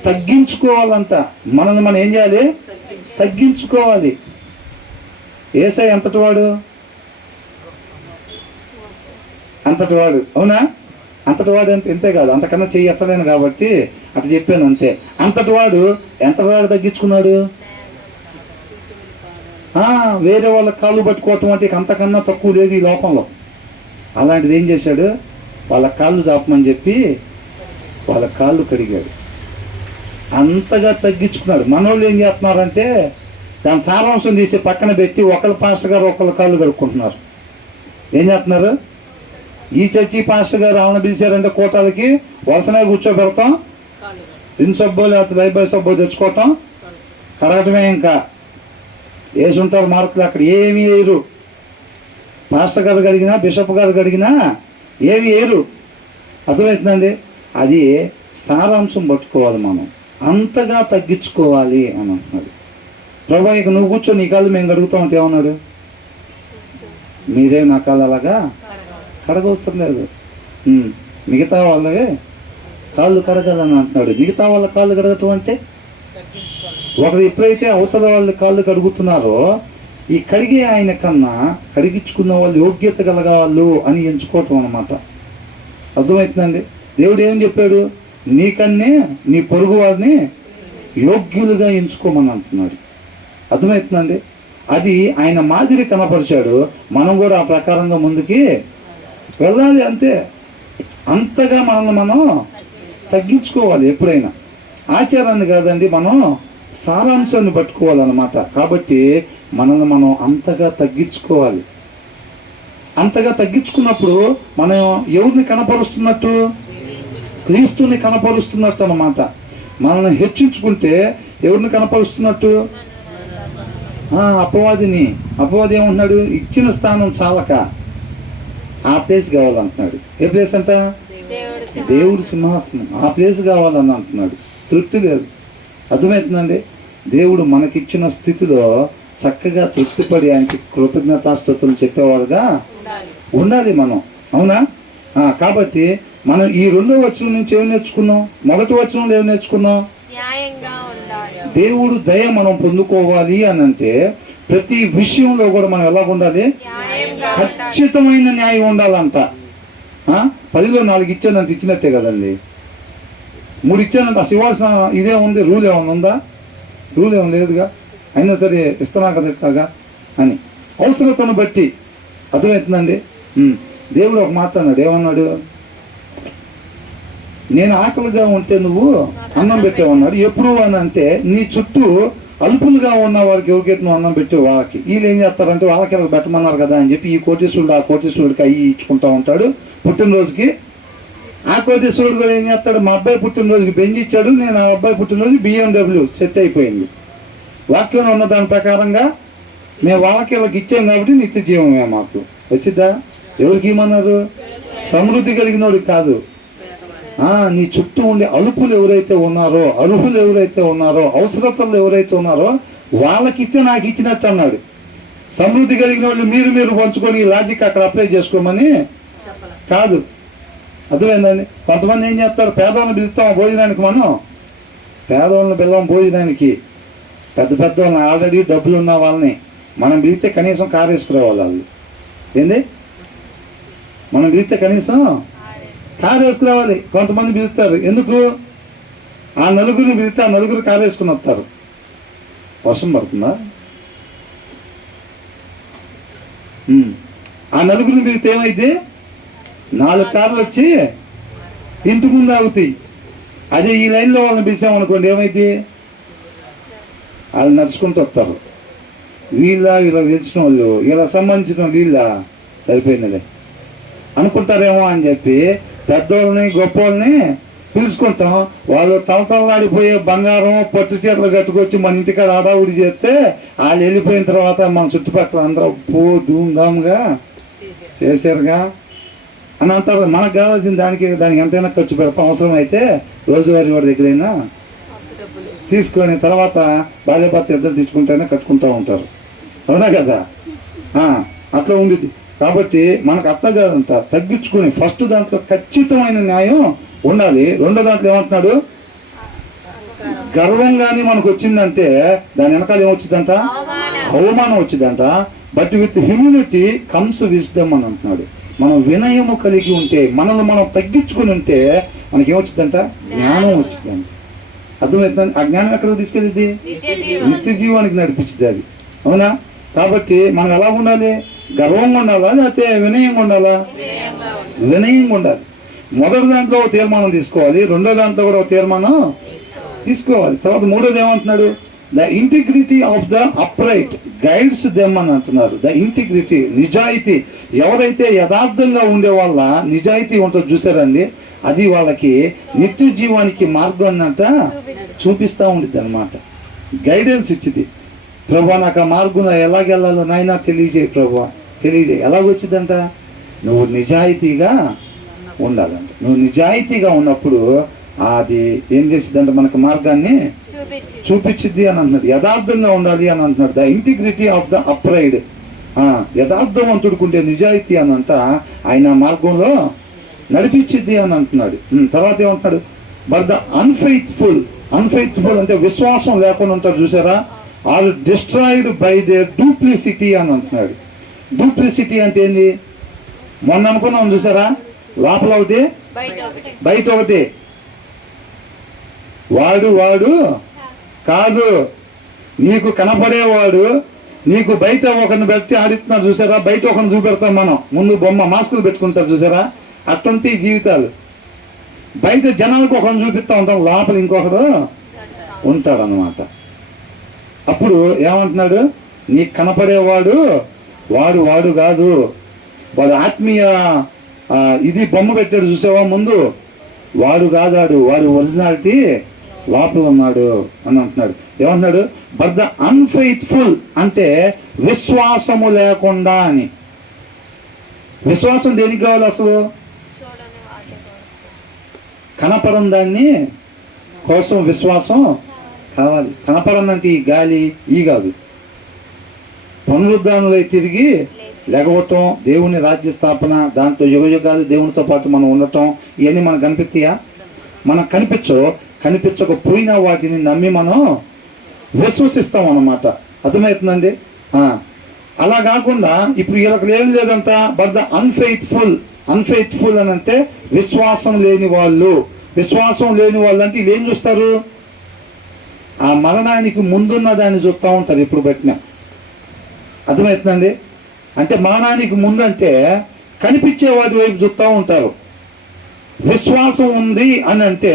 తగ్గించుకోవాలంట. మనల్ని మనం ఏం చేయాలి? తగ్గించుకోవాలి. యేసయ్య అంతటి వాడు, అంతటి వాడు. అవునా? అంతటి వాడు అంటే ఇంతే కాదు, అంతకన్నా చెయ్యి ఎత్తలేను కాబట్టి అట్లా చెప్పాను అంతే. అంతటి వాడు ఎంతలాగా తగ్గించుకున్నాడు? వేరే వాళ్ళ కాళ్ళు పట్టుకోవటం అంటే అంతకన్నా తక్కువ లేదు ఈ లోకంలో. అలాంటిది ఏం చేశాడు? వాళ్ళ కాళ్ళు చాపమని చెప్పి వాళ్ళ కాళ్ళు కడిగాడు. అంతగా తగ్గించుకున్నాడు. మనోళ్ళు ఏం చేస్తున్నారంటే దాని సారాంశం తీసి పక్కన పెట్టి ఒకళ్ళ పాస్టర్ గారు ఒకళ్ళ కాళ్ళు కడుక్కుంటున్నారు. ఏం చేస్తున్నారు? ఈ చర్చి పాస్టర్ గారు ఆమెను పిలిచారంటే కోటాలకి వరుసనే కూర్చోబెడతాం, ఇన్ సబ్బో లేకపోతే లైబాయ్ సబ్బో తెచ్చుకోవటం, కడగటమే. ఇంకా వేసి ఉంటారు మార్కులు. అక్కడ ఏమీ వేయరు. పాస్టర్ గారు కడిగినా బిషప్ గారు కడిగినా ఏమి వేయరు. అర్థమవుతుందండి? అది సారాంశం పట్టుకోవాలి. మనం అంతగా తగ్గించుకోవాలి అని అంటున్నాడు. ప్రభా ఇక నువ్వు కూర్చో, నీ కాళ్ళు మేము కడుగుతాం అంటే ఏమన్నాడు? మీరే నా కాళ్ళు అలాగా కడగవసరం లేదు, మిగతా వాళ్ళే కాళ్ళు కడగాలని అంటున్నాడు. మిగతా వాళ్ళ కాళ్ళు కడగటం అంటే ఒకరు ఎప్పుడైతే అవతల వాళ్ళ కాళ్ళు కడుగుతున్నారో ఈ కడిగే ఆయన కన్నా కడిగించుకున్న వాళ్ళు యోగ్యత కలగాళ్ళు అని ఎంచుకోవటం అన్నమాట. అర్థమవుతుందండి? దేవుడు ఏమని చెప్పాడు? నీకన్నే నీ పొరుగు వారిని యోగ్యులుగా ఎంచుకోమని అంటున్నాడు. అర్థమవుతుందండి? అది ఆయన మాదిరి కనపరిచాడు. మనం కూడా ఆ ప్రకారంగా ముందుకి వెళ్ళాలి. అంతే. అంతగా మనల్ని మనం తగ్గించుకోవాలి. ఎప్పుడైనా ఆచారాన్ని కాదండి, మనం సారాంశాన్ని పట్టుకోవాలన్నమాట. కాబట్టి మనల్ని మనం అంతగా తగ్గించుకోవాలి. అంతగా తగ్గించుకున్నప్పుడు మనం ఎవరిని కనపరుస్తున్నట్టు? క్రీస్తుని కనపరుస్తున్నట్టు అన్నమాట. మనల్ని హెచ్చించుకుంటే ఎవరిని కనపరుస్తున్నట్టు? అపవాదిని. అపవాది ఏమంటున్నాడు? ఇచ్చిన స్థానం చాలక ఆ ప్లేస్ కావాలంటున్నాడు. ఏ ప్లేస్ అంట? దేవుడి సింహాసనం. ఆ ప్లేస్ కావాలని అంటున్నాడు. తృప్తి లేదు. అర్థమవుతుందండి? దేవుడు మనకిచ్చిన స్థితిలో చక్కగా తృప్తిపడి ఆయనకి కృతజ్ఞతాస్తుతులు చెప్పేవాడుగా ఉండాలి మనం. అవునా? కాబట్టి మనం ఈ 2వ వచనం నుంచి ఏమి నేర్చుకున్నాం? మొదటి వచనంలో ఏమి నేర్చుకున్నాం? దేవుడు దయ మనం పొందుకోవాలి అని అంటే ప్రతి విషయంలో కూడా మనం ఎలా ఉండాలి? ఖచ్చితమైన న్యాయం ఉండాలంట. 10లో 4 ఇచ్చానంత ఇచ్చినట్టే కదండి. 3 ఇచ్చానంట. అసలు ఇవ్వాల్సిన ఇదే ఉంది. రూల్ ఏమైనా ఉందా? రూల్ ఏమైనా లేదుగా. అయినా సరే ఇస్తున్నా కదా ఇట్లాగా అని అవసరతను బట్టి. అర్థమవుతుందండి? దేవుడు ఒక మాట అన్నాడు. ఏమన్నాడు? నేను ఆకలిగా ఉంటే నువ్వు అన్నం పెట్టేవన్నాడు. ఎప్పుడు అని అంటే నీ చుట్టూ అల్పులుగా ఉన్న వారికి ఎవరికైతే నువ్వు అన్నం పెట్టే వాళ్ళకి. వీళ్ళు ఏం చేస్తారంటే వాళ్ళకి ఇలా పెట్టమన్నారు కదా అని చెప్పి ఈ కోటీశ్వరుడు ఆ కోటీశ్వరుడికి అయ్యి ఇచ్చుకుంటూ ఉంటాడు. పుట్టినరోజుకి ఆ కోటీశ్వరుడు కూడా ఏం చేస్తాడు? మా అబ్బాయి పుట్టినరోజుకి బెంజ్ ఇచ్చాడు, నేను ఆ అబ్బాయి పుట్టినరోజు BMW సెట్ అయిపోయింది. వాక్యంలో ఉన్న దాని ప్రకారంగా మేము వాళ్ళకి వీళ్ళకి ఇచ్చాం కాబట్టి నిత్య జీవమే మాకు వచ్చిద్దా? ఎవరికి ఇమ్మన్నారు? సమృద్ధి కలిగినోడికి కాదు. నీ చుట్టూ ఉండే అలుపులు ఎవరైతే ఉన్నారో, అర్హులు ఎవరైతే ఉన్నారో, అవసరతలు ఎవరైతే ఉన్నారో వాళ్ళకి ఇస్తే నాకు ఇచ్చినట్టు అన్నాడు. సమృద్ధి కలిగిన వాళ్ళు మీరు పంచుకొని లాజిక్ అక్కడ అప్లై చేసుకోమని కాదు. అర్థమైందండి? కొంతమంది ఏం చేస్తారు? పేదవాళ్ళని పిలుస్తాం భోజనానికి. మనం పేదవాళ్ళని పిల్లవం భోజనానికి. పెద్ద వాళ్ళని ఆల్రెడీ డబ్బులు ఉన్న వాళ్ళని మనం పిలిస్తే కనీసం కారు వేసుకురావాలి. వాళ్ళు ఏంది? మనం పిలిస్తే కనీసం కారు వేసుకురావాలి. కొంతమంది పిలుస్తారు. ఎందుకు? ఆ నలుగురిని పిలిస్తే ఆ నలుగురు కారు వేసుకుని వస్తారు. వర్షం పడుతుందా? ఆ నలుగురిని పిలిస్తే ఏమైంది? 4 కార్లు వచ్చి ఇంటి ముందు ఆగుతాయి. అదే ఈ లైన్లో వాళ్ళని పిలిచామనుకోండి ఏమైంది? వాళ్ళు నడుచుకుంటూ వస్తారు. వీళ్ళకి తెలిసిన వాళ్ళు, వీళ్ళకి సంబంధించిన వీళ్ళ సరిపోయినదే అనుకుంటారేమో అని చెప్పి పెద్దోళ్ళని గొప్ప వాళ్ళని పిలుచుకుంటాం. వాళ్ళు తలతలలాడిపోయే బంగారం పట్టు చీరలు కట్టుకొచ్చి మన ఇంటికాడ ఆడావుడి చేస్తే వాళ్ళు వెళ్ళిపోయిన తర్వాత మన చుట్టుపక్కల అందరూ ధూమ్ధామ్గా చేశారుగా. అని అంటారు. మనకు కావాల్సిన దానికి ఎంతైనా ఖర్చు పెడతాం, అవసరం అయితే రోజువారీ వాడి దగ్గరైనా తీసుకొని తర్వాత భార్యాభర్త ఇద్దరు తెచ్చుకుంటేనే కట్టుకుంటూ ఉంటారు. అవునా కదా? అట్లా ఉండిద్ది. కాబట్టి మనకు అట్లా కాదంట, తగ్గించుకుని ఫస్ట్ దాంట్లో ఖచ్చితమైన న్యాయం ఉండాలి. రెండో దాంట్లో ఏమంటున్నాడు, గర్వం కానీ మనకు వచ్చిందంటే దాని వెనకాల ఏమొచ్చిందంట, అవమానం వచ్చిందంట. But with humility comes wisdom అని అంటున్నాడు. మనం వినయము కలిగి ఉంటే, మనల్ని మనం తగ్గించుకుని ఉంటే మనకి ఏమొచ్చిందంట, జ్ఞానం వచ్చిందంట. అర్థమవుతుంది? ఆ జ్ఞానం ఎక్కడికి తీసుకెళ్ళింది, నిత్య జీవానికి నడిపించింది అది. అవునా? కాబట్టి మనం ఎలా ఉండాలి, గర్వంగా ఉండాలా లేకపోతే వినయంగా ఉండాలా? వినయంగా ఉండాలి. మొదటి దాంట్లో ఒక తీర్మానం తీసుకోవాలి, రెండో దాంట్లో కూడా ఒక తీర్మానం తీసుకోవాలి. తర్వాత మూడోది ఏమంటున్నాడు, the integrity of the upright guides them అని అంటున్నారు. ద ఇంటిగ్రిటీ, నిజాయితీ. ఎవరైతే యథార్థంగా ఉండే వాళ్ళ నిజాయితీ ఉంటుందో చూసారండి, అది వాళ్ళకి నిత్య జీవానికి మార్గం అంట చూపిస్తూ ఉండిద్ది అనమాట. గైడెన్స్ ఇచ్చింది. ప్రభా నాకు ఆ మార్గంలో ఎలాగెళ్ళాలో నాయనా తెలియజేయి ప్రభా, తెలియజేయి. ఎలాగొచ్చిందంట, నువ్వు నిజాయితీగా ఉండాలంట. నువ్వు నిజాయితీగా ఉన్నప్పుడు అది ఏం చేసిద్దంటే మనకు మార్గాన్ని చూపించిద్ది అని అంటున్నాడు. యథార్థంగా ఉండాలి అని అంటున్నాడు. The integrity of the upright, యథార్థవంతుడుకుంటే నిజాయితీ అని అంట ఆయన మార్గంలో నడిపించిద్ది అని అంటున్నాడు. తర్వాత ఏమంటున్నాడు, బట్ ద అన్ఫెయిత్ఫుల్ అంటే విశ్వాసం లేకుండా ఉంటారు చూసారా, are destroyed by their duplicity అని అంటున్నాడు. డూప్లిసిటీ అంటే ఏంది, మొన్న అనుకున్నాం చూసారా, లోపల ఒకటి బయట ఒకటి. వాడు కాదు, నీకు కనపడేవాడు నీకు బయట ఒకరిని పెట్టి ఆడిస్తున్నారు చూసారా, బయట ఒకరిని చూపెడతాం మనం, ముందు బొమ్మ మాస్కులు పెట్టుకుంటారు చూసారా, అటువంటి జీవితాలు. బయట జనాలకు ఒకరిని చూపిస్తూ ఉంటాం, లోపల ఇంకొకడు ఉంటాడు అన్నమాట. అప్పుడు ఏమంటున్నాడు, నీకు కనపడేవాడు వాడు కాదు, వాడు ఆత్మీయ ఇది బొమ్మ పెట్టాడు చూసావా ముందు, వాడు కాదాడు, వాడు ఒరిజినాలిటీ లోపల ఉన్నాడు అని అంటున్నాడు. ఏమంటున్నాడు, బట్ ద అన్ఫెయిత్ఫుల్ అంటే విశ్వాసము లేకుండా అని. విశ్వాసం దేనికి కావాలి అసలు, కనపడని దాన్ని కోసం విశ్వాసం కావాలి. కనపడనంటే ఈ గాలి ఈ కాదు, పునరుద్ధానంలో తిరిగి లెగవటం, దేవుని రాజ్య స్థాపన, దాంట్లో యుగయుగాలు దేవునితో పాటు మనం ఉండటం, ఇవన్నీ మనకు కనిపిస్తాయా? మనకు కనిపించకపోయినా వాటిని నమ్మి మనం విశ్వసిస్తాం అన్నమాట. అర్థమవుతుందండి? అలా కాకుండా ఇప్పుడు వీళ్ళకి ఏం లేదంట, బట్ ద అన్ఫెయిత్ఫుల్ అని అంటే విశ్వాసం లేని వాళ్ళు. విశ్వాసం లేని వాళ్ళు అంటే వీళ్ళు ఏం చూస్తారు, ఆ మరణానికి ముందున్న దాన్ని చూస్తూ ఉంటారు ఇప్పుడు పెట్టిన. అర్థమవుతుందండి? అంటే మరణానికి ముందంటే కనిపించే వాటి వైపు చూస్తూ ఉంటారు. విశ్వాసం ఉంది అని అంటే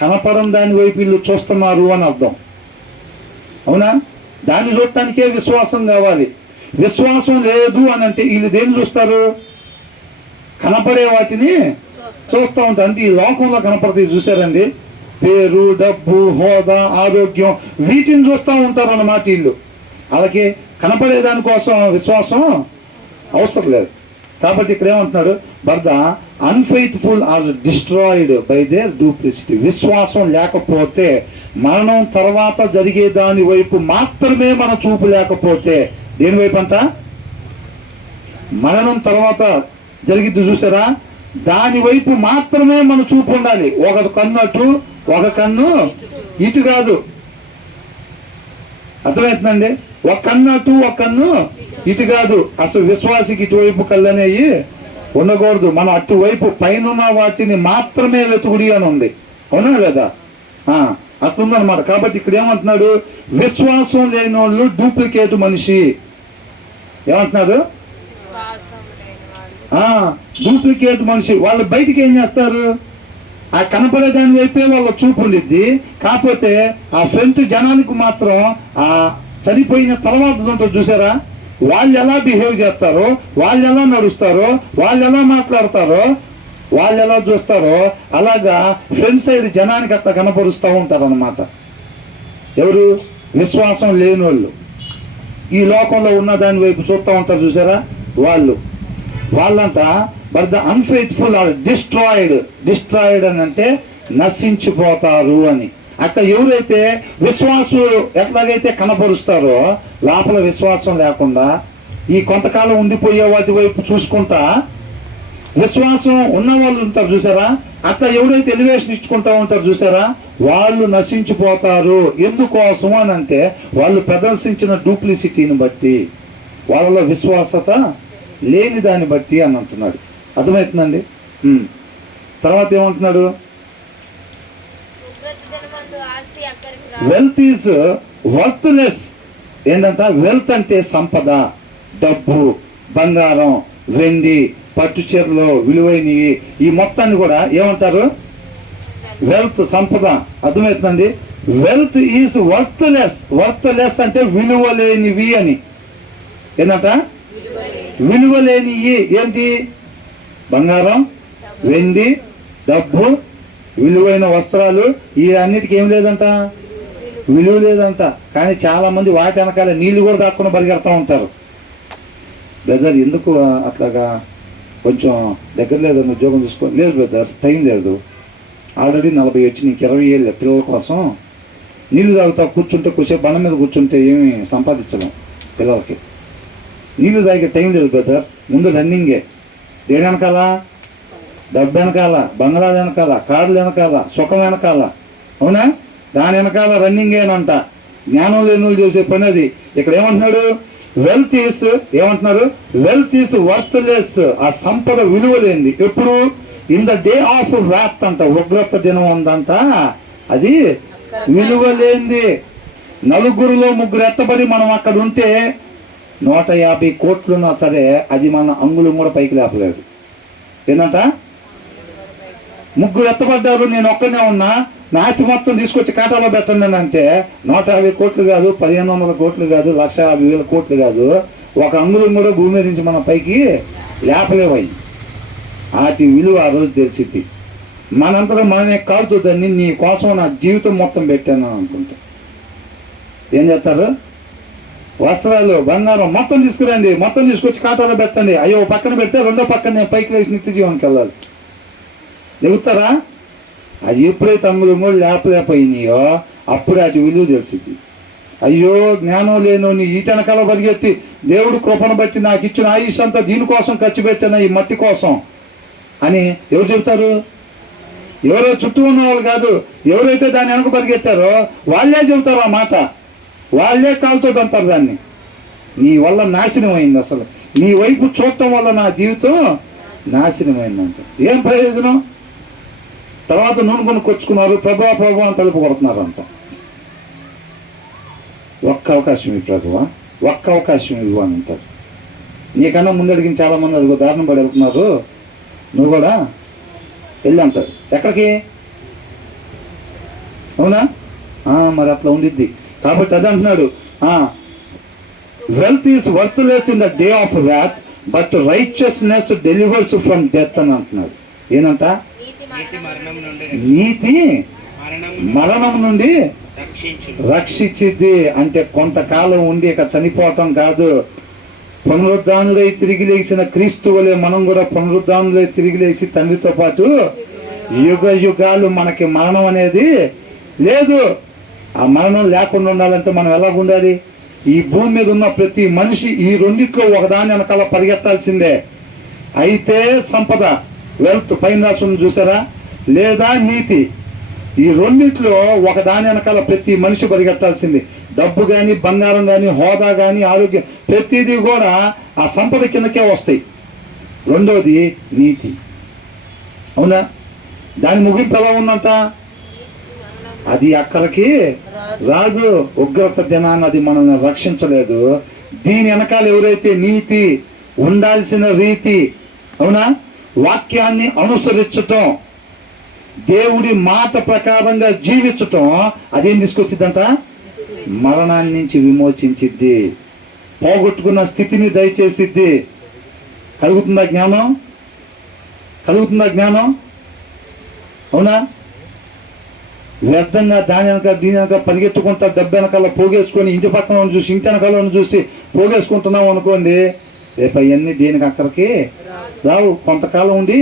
కనపడం దాని వైపు వీళ్ళు చూస్తున్నారు అని అర్థం. అవునా? దాన్ని చూడటానికే విశ్వాసం కావాలి. విశ్వాసం లేదు అని అంటే వీళ్ళు దేన్ని చూస్తారు, కనపడే వాటిని చూస్తూ ఉంటారు. అంటే ఈ లోకంలో కనపడతాయి చూసారండి, పేరు, డబ్బు, హోదా, ఆరోగ్యం, వీటిని చూస్తూ ఉంటారు అన్నమాట వీళ్ళు. అలాగే కనపడే దానికోసం విశ్వాసం అవసరం లేదు. కాబట్టి ఇక్కడ ఏమంటున్నాడు, but the unfaithful are destroyed by their duplicity. విశ్వాసం లేకపోతే, మరణం తర్వాత జరిగే దాని వైపు మాత్రమే మన చూపు లేకపోతే, దేని వైపు అంట, మరణం తర్వాత జరిగిద్ది చూసారా, దాని వైపు మాత్రమే మన చూపు ఉండాలి. ఒక కన్ను అటు, ఒక కన్ను ఇటు కాదు. అర్థమవుతుందండి? ఒక కన్ను అటు, ఒక కన్ను ఇటు కాదు. అసలు విశ్వాసికి ఇటువైపు కళ్ళు అనేవి ఉండకూడదు. మనం అటువైపు పైన వాటిని మాత్రమే వెతుకుడి అని ఉంది. అవునా లేదా? అట్లుందనమాట. కాబట్టి ఇక్కడ ఏమంటున్నాడు, విశ్వాసం లేని వాళ్ళు డూప్లికేట్ మనిషి. ఏమంటున్నాడు, డూప్లికేట్ మనిషి. వాళ్ళు బయటికి ఏం చేస్తారు, ఆ కనపడే దాని వైపే వాళ్ళ చూపు ఉండిద్ది. కాకపోతే ఆ ఫ్రంట్ జనానికి మాత్రం ఆ చనిపోయిన తర్వాత ఉంటుంది చూసారా, వాళ్ళు ఎలా బిహేవ్ చేస్తారో, వాళ్ళు ఎలా నడుస్తారో, వాళ్ళు ఎలా మాట్లాడతారో, వాళ్ళు ఎలా చూస్తారో, అలాగా ఫ్రంట్ సైడ్ జనానికి అట్లా కనపరుస్తూ ఉంటారు అన్నమాట. ఎవరు? విశ్వాసం లేని వాళ్ళు. ఈ లోకంలో ఉన్న దాని వైపు చూస్తూ ఉంటారు చూసారా, వాళ్ళంతా but the unfaithful are destroyed అని అంటే నశించిపోతారు అని. అట్లా ఎవరైతే విశ్వాసులు ఎట్లాగైతే కనపరుస్తారో లోపల విశ్వాసం లేకుండా ఈ కొంతకాలం ఉండిపోయే వాటి వైపు చూసుకుంటా విశ్వాసం ఉన్న వాళ్ళు ఉంటారు చూసారా, అట్లా ఎవరైతే ఎలివేషన్ ఇచ్చుకుంటా ఉంటారు చూసారా, వాళ్ళు నశించిపోతారు. ఎందుకోసం అని అంటే వాళ్ళు ప్రదర్శించిన డూప్లిసిటీని బట్టి, వాళ్ళలో విశ్వాసత లేని దాన్ని బట్టి అని అంటున్నాడు. అర్థమవుతుందండి? తర్వాత ఏమంటున్నాడు? Wealth is worthless. ఏంటంట? వెల్త్ అంటే సంపద, డబ్బు, బంగారం, వెండి, పట్టు చీరలు, విలువైనవి, ఈ మొత్తాన్ని కూడా ఏమంటారు? వెల్త్, సంపద. అర్థమవుతుందండి? Wealth is worthless. వర్త్లెస్ అంటే విలువలేనివి అని. ఏంటంట? విలువలేనివి ఏంటి? బంగారం, వెండి, డబ్బు, విలువైన వస్త్రాలు, ఈ అన్నిటికీ ఏం లేదంట? విలువ లేదంట. కానీ చాలా మంది వాటి వెనకాల నీళ్లు కూడా దాక్కుని పరిగెడతా ఉంటారు. బ్రదర్ ఎందుకు అట్లాగా, కొంచెం దగ్గర లేదని ఉద్యోగం చూసుకో. లేదు బ్రదర్, టైం లేదు, ఆల్రెడీ 40 వచ్చి నీకు 20 ఏళ్ళు పిల్లల కోసం నీళ్లు తాగుతా కూర్చుంటే, కొద్దిసేపు బండ మీద కూర్చుంటే ఏమి సంపాదించడం పిల్లలకి. నీళ్లు తాగే టైం లేదు బ్రదర్. ముందు రన్నింగే. దేని వెనకాల? డబ్బు వెనకాల, బంగ్లాల వెనకాల, కార్లు వెనకాల, సుఖం వెనకాల. అవునా? దాని వెనకాల రన్నింగేనంట. జ్ఞానం లేని చేసే పని అది. ఇక్కడ ఏమంటున్నాడు? వెల్త్ ఈస్, ఏమంటున్నారు? Wealth is worthless. ఆ సంపద విలువలేంది. ఎప్పుడు? In the day of wrath అంట, ఉగ్రత దినం ఉందంట, అది విలువలేంది. నలుగురులో ముగ్గురు ఎత్తబడి మనం అక్కడ ఉంటే 150 కోట్లున్నా సరే అది మన అంగుళం కూడా పైకి లేపలేదు. ఏంటంట? ముగ్గురు ఎత్తబడ్డారు, నేను ఒక్కనే ఉన్నా, నా ఆస్తి మొత్తం తీసుకొచ్చి ఖాతాలో పెట్టండి అని అంటే 150 కోట్లు కాదు, 1500 కోట్లు కాదు, 1,50,000 కోట్లు కాదు, ఒక అంగుళం కూడా భూమి మీద నుంచి మనం పైకి లేపలేవయి. వాటి విలువ ఆ రోజు తెలిసింది. మనంతలో మనమే కాలుతుందని నీ కోసం నా జీవితం మొత్తం పెట్టాను అనుకుంటా. ఏం చేస్తారు? వస్త్రాలు, బంగారం మొత్తం తీసుకురండి, మొత్తం తీసుకొచ్చి ఖాతాలో పెట్టండి. అయ్యో పక్కన పెడితే రెండో పక్కన నేను పైకి లేచి నిత్య జీవనికి వెళ్ళాలి. దిగుతారా? అది ఎప్పుడైతే అంగుళం కూడా లేపలేకపోయినాయో అప్పుడే అటు విలువ తెలిసింది. అయ్యో జ్ఞానం లేను నీ ఈటెనకాల పరిగెత్తి దేవుడు కృపను బట్టి నాకు ఇచ్చిన ఆయుష్ అంతా దీనికోసం ఖర్చు పెట్టాను, ఈ మట్టి కోసం అని ఎవరు చెబుతారు? ఎవరో చుట్టూ ఉన్న వాళ్ళు కాదు, ఎవరైతే దాన్ని వెనక పరిగెత్తారో వాళ్ళే చెబుతారు ఆ మాట. వాళ్ళే కాలుతో అంటారు దాన్ని. నీ వల్ల నాశనం అయింది, అసలు నీ వైపు చూడటం వల్ల నా జీవితం నాశనమైందంట. ఏం ప్రయోజనం? తర్వాత నూనె కొనుక్కొచ్చుకున్నారు, ప్రభా అని తలుపు కొడుతున్నారంట. ఒక్క అవకాశం ఇవ్వు ప్రభువా, ఒక్క అవకాశం ఇవ్వు అని అంటారు. నీకన్నా ముందు అడిగిన చాలా మంది అది దారుణం పడి వెళ్తున్నారు, నువ్వు కూడా వెళ్ళి అంటారు. ఎక్కడికి? అవునా? మరి అట్లా ఉండిద్ది. కాబట్టి అది అంటున్నాడు, wealth is worthless in the day of wrath but righteousness delivers from death అని అంటున్నాడు. ఏంటంట? నీతి మరణం నుండి రక్షించిద్ది. అంటే కొంతకాలం ఉండి ఇక చనిపోవటం కాదు. పునరుద్ధానుడై తిరిగి లేచిన క్రీస్తు వలె మనం కూడా పునరుద్ధానుడై తిరిగి లేచి తండ్రితో పాటు యుగ యుగాలు మనకి మరణం అనేది లేదు. ఆ మరణం లేకుండా ఉండాలంటే మనం ఎలా ఉండాలి? ఈ భూమి మీద ఉన్న ప్రతి మనిషి ఈ రెండిట్లో ఒకదాని వెనకాల పరిగెత్తాల్సిందే. అయితే సంపద, వెల్త్ పైన రాసుకుని చూసారా, లేదా నీతి, ఈ రెండిట్లో ఒకదాని వెనకాల ప్రతి మనిషి పరిగెత్తాల్సింది. డబ్బు కానీ, బంగారం కానీ, హోదా కానీ, ఆరోగ్యం, ప్రతిదీ కూడా ఆ సంపద కిందకే వస్తాయి. రెండోది నీతి. అవునా? దాని ముగింపు ఎలా ఉందంట? అది అక్కడికి రాదు. ఉగ్రత దినాన్ని అది మనల్ని రక్షించలేదు. దీని వెనకాల ఎవరైతే నీతి, ఉండాల్సిన రీతి, అవునా, వాక్యాన్ని అనుసరించటం, దేవుడి మాట ప్రకారంగా జీవించటం, అదేం తీసుకొచ్చిద్దంట? మరణాన్ని నుంచి విమోచించిద్ది, పోగొట్టుకున్న స్థితిని దయచేసిద్ది. కలుగుతుందా జ్ఞానం? కలుగుతుందా జ్ఞానం? అవునా? వ్యర్థంగా దాని వెనక దీని వెనక పరిగెత్తుకుంటా డబ్బు వెనకాల పోగేసుకొని ఇంటి పక్కన చూసి ఇంటి వెనకాల చూసి పోగేసుకుంటున్నాం అనుకోండి, రేపు అవన్నీ దేనికి అక్కడికి రావు, కొంతకాలం ఉండి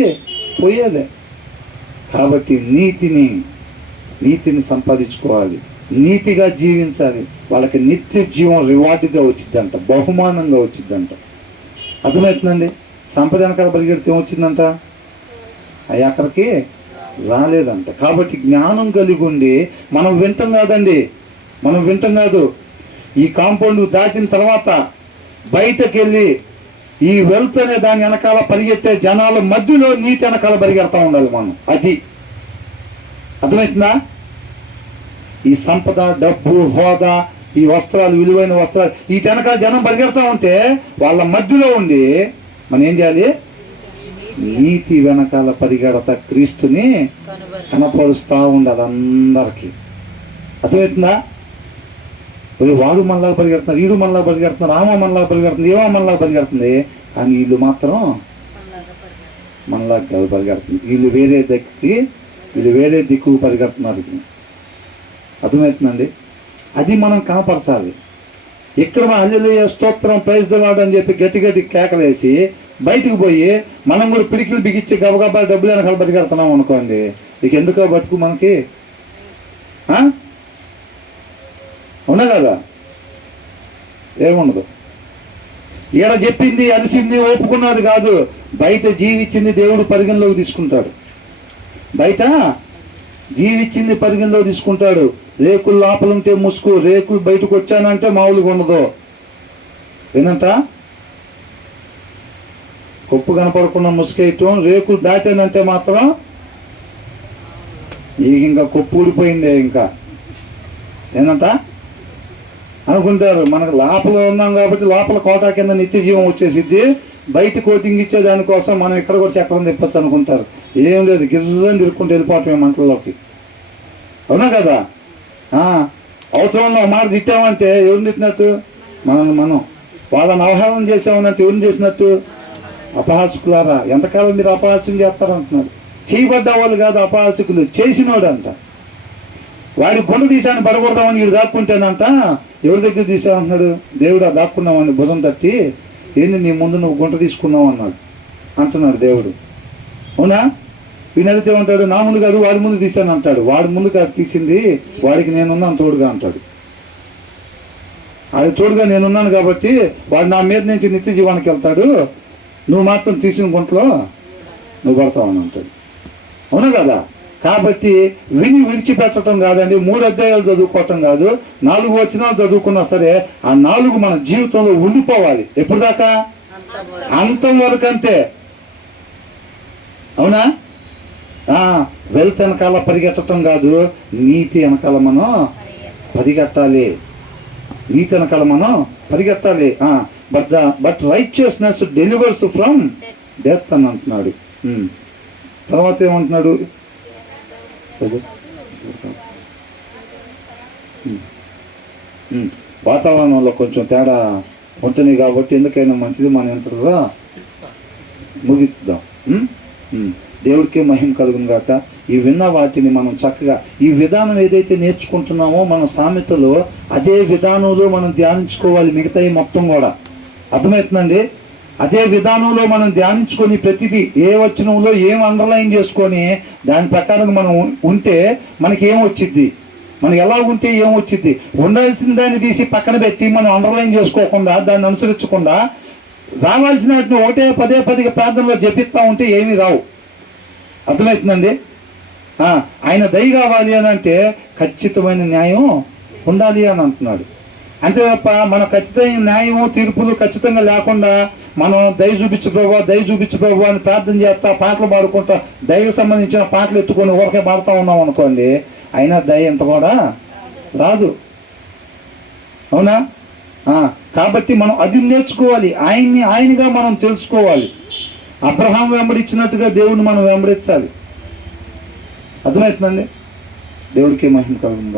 పోయేదే. కాబట్టి నీతిని సంపాదించుకోవాలి, నీతిగా జీవించాలి. వాళ్ళకి నిత్య జీవం రివార్డుగా వచ్చిందంట, బహుమానంగా వచ్చిందంట. అర్థమవుతుందండి? సంపద వెనకాల పరిగెడితే ఏమొచ్చిందంట? అవి అక్కడికి రాలేదంట. కాబట్టి జ్ఞానం కలిగి ఉండి మనం వింటాం కాదు. ఈ కాంపౌండ్ దాటిన తర్వాత బయటకు వెళ్ళి ఈ వెల్త్ అనే దాని వెనకాల పరిగెత్తే జనాల మధ్యలో నీతి వెనకాల పరిగెడతా ఉండాలి మనం. అది అర్థమవుతుందా? ఈ సంపద, డబ్బు, హోదా, ఈ వస్త్రాలు, విలువైన వస్త్రాలు, వీటి వెనకాల జనం పరిగెడతా ఉంటే వాళ్ళ మధ్యలో ఉండి మనం ఏం చేయాలి? నీతి వెనకాల పరిగెడతా క్రీస్తుని కనపరుస్తూ ఉండాలి అందరికీ. అర్థమవుతుందా? వాడు మనలాగా పరిగెడుతున్నారు, వీడు మనలాగా పరిగెడుతున్నారు, ఆమె మనలాగా పరిగెడుతుంది, ఏమో మనలాగా పరిగెడుతుంది. కానీ వీళ్ళు మాత్రం మనలాగా కాదు పరిగెడుతుంది. వీళ్ళు వేరే దిక్కు పరిగెడుతున్నారు. అర్థమవుతుందండి? అది మనం కనపరచాలి. ఇక్కడ హల్లెలూయా, స్తోత్రం, ప్రైజ్ ది లార్డ్ అని చెప్పి గట్టి కేకలేసి బయటికి పోయి మనం కూడా పిడికిలు బిగించి గబగబా డబ్బులు వెనకాల పరిగెడుతున్నాం అనుకోండి, ఇక ఎందుకో బతుకు మనకి? అవునా కదా? ఏముండదు. ఈడ చెప్పింది, అరిసింది, ఒప్పుకున్నది కాదు. బయట జీవించింది దేవుడు పరిగణలోకి తీసుకుంటాడు. బయట జీవించింది పరిగణలోకి తీసుకుంటాడు. రేకులు లోపలుంటే ముసుగు, రేకులు బయటకు వచ్చానంటే మామూలుగా ఉండదు. ఏంటంట? కొప్పు కనపడకుండా ముసుకేయటం, రేకులు దాటానంటే మాత్రం ఇంకా కొప్పు ఊడిపోయిందే. ఇంకా ఏంటంట అనుకుంటారు, మనకు లోపల ఉన్నాం కాబట్టి లోపల కోటా కింద నిత్య జీవం వచ్చేసిద్ది, బయట కోటింగ్ ఇచ్చే దానికోసం మనం ఇక్కడ కూడా చక్రం తిప్పచ్చు అనుకుంటారు. ఏం లేదు, గిర్రని తిరుక్కుంటూ వెళ్ళిపోవటమే మంటల్లోకి. అవునా కదా? అవసరంలో మాట తిట్టామంటే ఎవరిని తిట్టినట్టు? మనం వాళ్ళని అవహేళన చేసామన్నట్టు. ఎవరిని చేసినట్టు? అపహాసకులారా, ఎంతకాలం మీరు అపహాస్యం చేస్తారంటున్నారు. చేయబడ్డ వాళ్ళు కాదు అపహాసకులు, చేసినోడు అంట. వాడి గుండ తీసాన్ని పడకూడదామని వీడు దాక్కుంటానంట. ఎవరి దగ్గర తీసామంటున్నాడు? దేవుడు ఆ దాక్కున్నామని భుజం తట్టి, ఏంది నీ ముందు నువ్వు గుంట తీసుకున్నావు అంటున్నాడు దేవుడు. అవునా? వీని అడిగితే ఉంటాడు, నా ముందు కాదు వాడి ముందు తీశాను అంటాడు. వాడి ముందు కాదు తీసింది, వాడికి నేనున్నాను తోడుగా అంటాడు. అది తోడుగా నేనున్నాను కాబట్టి వాడు నా మీద నుంచి నిత్య జీవానికి వెళ్తాడు, నువ్వు మాత్రం తీసిన గుంటలో నువ్వు పడతావని అంటాడు. అవునా కదా? కాబట్టి విడిచిపెట్టడం కాదండి, 3 అధ్యాయాలు చదువుకోవటం కాదు, 4 వచనాలు చదువుకున్నా సరే ఆ 4 మన జీవితంలో ఉండిపోవాలి. ఎప్పుడు దాకా? అంతం వరకు అంతే. అవునా? వెల్త్ వెనకాల పరిగెట్టడం కాదు, నీతి వెనకాల మనం పరిగెట్టాలి. నీతి వెనకాల మనం పరిగెట్టాలి. But righteousness delivers from death అని అంటున్నాడు. తర్వాత ఏమంటున్నాడు? వాతావరణంలో కొంచెం తేడా ఉంటుంది కాబట్టి ఎందుకైనా మంచిది మనం ఎంతగా ముగిద్దాం. దేవుడికే మహిమ కలుగును గాక. ఈ విన్న వాటిని మనం చక్కగా ఈ విధానం ఏదైతే నేర్చుకుంటున్నామో మన సామెతలో అదే విధానంలో మనం ధ్యానించుకోవాలి. మిగతాయి మొత్తం కూడా అర్థమవుతుందండి. అదే విధానంలో మనం ధ్యానించుకొని ప్రతిదీ ఏ వచనంలో ఏం అండర్లైన్ చేసుకొని దాని ప్రకారం మనం ఉంటే మనకి ఏం వచ్చిద్ది, మనం ఎలా ఉంటే ఏం వచ్చిద్ది. ఉండాల్సిన దాన్ని తీసి పక్కన పెట్టి మనం అండర్లైన్ చేసుకోకుండా దాన్ని అనుసరించకుండా రావాల్సిన వాటిని ఒకటే పదే ప్రార్థనలో జపిస్తూ ఉంటే ఏమీ రావు. అర్థమవుతుందండి. ఆయన దయ కావాలి అని అంటే ఖచ్చితమైన న్యాయం ఉండాలి అని అంటున్నాడు. అంతే తప్ప మన ఖచ్చితమైన న్యాయము తీర్పులు ఖచ్చితంగా లేకుండా మనం దయ చూపించు ప్రభు అని ప్రార్థన చేస్తా పాటలు పాడుకుంటా దయకు సంబంధించిన పాటలు ఎత్తుకొని ఊరికే పాడుతూ ఉన్నాం అనుకోండి, అయినా దయ ఎంత కూడా రాదు. అవునా? కాబట్టి మనం అది నేర్చుకోవాలి. ఆయనగా మనం తెలుసుకోవాలి. అబ్రహాం వెంబడించినట్టుగా దేవుడిని మనం వెంబడించాలి. అర్థమవుతుందండి. దేవుడికి మహిమ కలుగును.